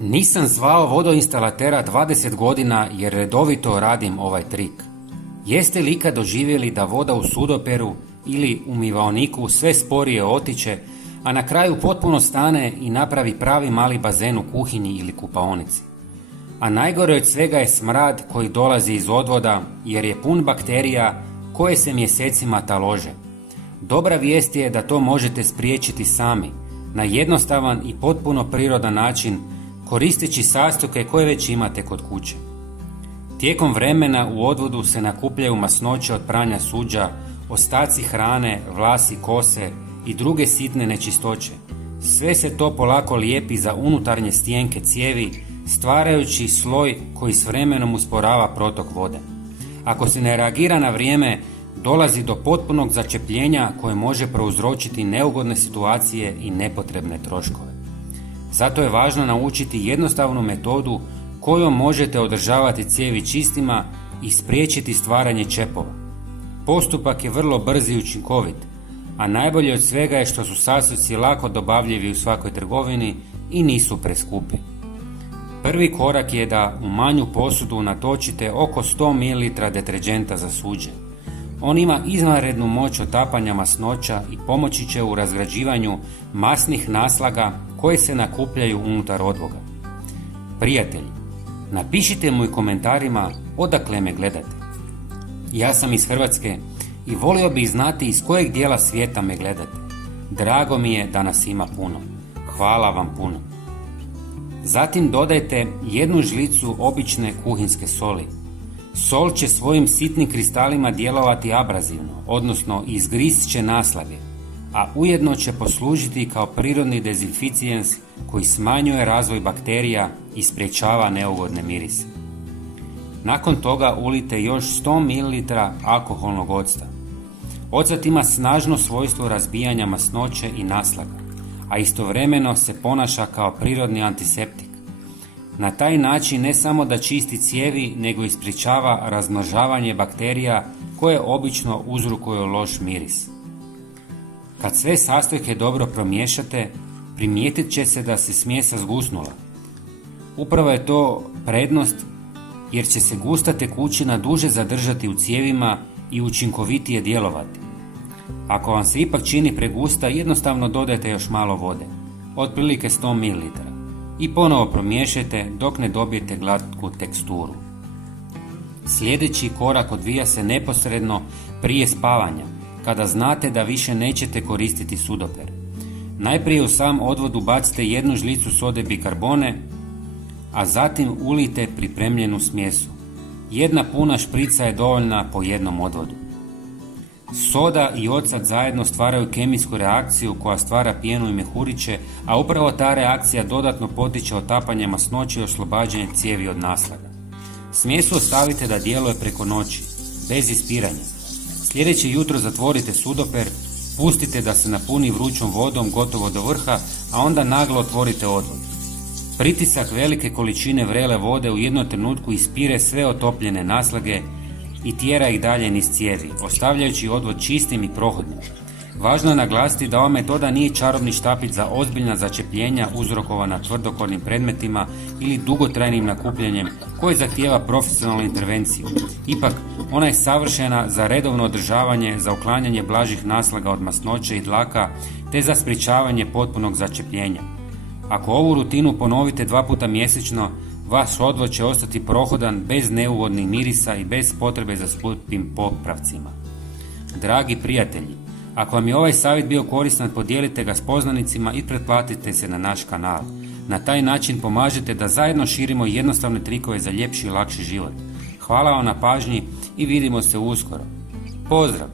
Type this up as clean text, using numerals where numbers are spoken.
Nisam zvao vodoinstalatera 20 godina jer redovito radim ovaj trik. Jeste li ikad doživjeli da voda u sudoperu ili umivaoniku sve sporije otiče, a na kraju potpuno stane i napravi pravi mali bazen u kuhinji ili kupaonici? A najgore od svega je smrad koji dolazi iz odvoda jer je pun bakterija koje se mjesecima talože. Dobra vijest je da to možete spriječiti sami, na jednostavan i potpuno prirodan način, koristeći sastojke koje već imate kod kuće. Tijekom vremena u odvodu se nakupljaju masnoće od pranja suđa, ostaci hrane, vlasi, kose i druge sitne nečistoće. Sve se to polako lijepi za unutarnje stijenke cijevi, stvarajući sloj koji s vremenom usporava protok vode. Ako se ne reagira na vrijeme, dolazi do potpunog začepljenja koje može prouzročiti neugodne situacije i nepotrebne troškove. Zato je važno naučiti jednostavnu metodu kojom možete održavati cijevi čistima i spriječiti stvaranje čepova. Postupak je vrlo brz i učinkovit, a najbolje od svega je što su sastojci lako dobavljivi u svakoj trgovini i nisu preskupi. Prvi korak je da u manju posudu natočite oko 100 ml deterdženta za suđe. On ima izvanrednu moć otapanja masnoća i pomoći će u razgrađivanju masnih naslaga koje se nakupljaju unutar odvoga. Prijatelji, napišite mu u komentarima odakle me gledate. Ja sam iz Hrvatske i volio bih znati iz kojeg dijela svijeta me gledate. Drago mi je da nas ima puno. Hvala vam puno. Zatim dodajte 1 žlicu obične kuhinske soli. Sol će svojim sitnim kristalima djelovati abrazivno, odnosno izgrist će naslage, a ujedno će poslužiti kao prirodni dezinficijens koji smanjuje razvoj bakterija i sprječava neugodne mirise. Nakon toga ulite još 100 ml alkoholnog octa. Ocat ima snažno svojstvo razbijanja masnoće i naslaga, a istovremeno se ponaša kao prirodni antiseptik. Na taj način ne samo da čisti cijevi, nego i sprječava razmnožavanje bakterija koje obično uzrokuju loš miris. Kad sve sastojke dobro promiješate, primijetit će se da se smjesa zgusnula. Upravo je to prednost jer će se gusta tekućina duže zadržati u cijevima i učinkovitije djelovati. Ako vam se ipak čini pregusta, jednostavno dodajte još malo vode, otprilike 100 ml. I ponovo promiješajte dok ne dobijete glatku teksturu. Sljedeći korak odvija se neposredno prije spavanja, kada znate da više nećete koristiti sudoper. Najprije u sam odvod ubacite 1 žlicu sode bikarbone, a zatim ulijte pripremljenu smjesu. 1 puna šprica je dovoljna po jednom odvodu. Soda i ocat zajedno stvaraju kemijsku reakciju koja stvara pjenu i mehuriće, a upravo ta reakcija dodatno potiče otapanje masnoće i oslobađanje cijevi od naslaga. Smjesu ostavite da djeluje preko noći, bez ispiranja. Sljedeće jutro zatvorite sudoper, pustite da se napuni vrućom vodom gotovo do vrha, a onda naglo otvorite odvod. Pritisak velike količine vrele vode u jednom trenutku ispire sve otopljene naslage i tjera ih dalje niz cijevi, ostavljajući odvod čistim i prohodnim. Važno je naglasiti da ova metoda nije čarobni štapić za ozbiljna začepljenja uzrokovana tvrdokornim predmetima ili dugotrajnim nakupljanjem koje zahtijeva profesionalnu intervenciju. Ipak, ona je savršena za redovno održavanje, za uklanjanje blažih naslaga od masnoće i dlaka, te za sprječavanje potpunog začepljenja. Ako ovu rutinu ponovite 2 puta mjesečno, vaš odvod će ostati prohodan, bez neugodnih mirisa i bez potrebe za skupim popravcima. Dragi prijatelji, ako vam je ovaj savjet bio koristan, podijelite ga s poznanicima i pretplatite se na naš kanal. Na taj način pomažete da zajedno širimo jednostavne trikove za ljepši i lakši život. Hvala vam na pažnji i vidimo se uskoro. Pozdrav!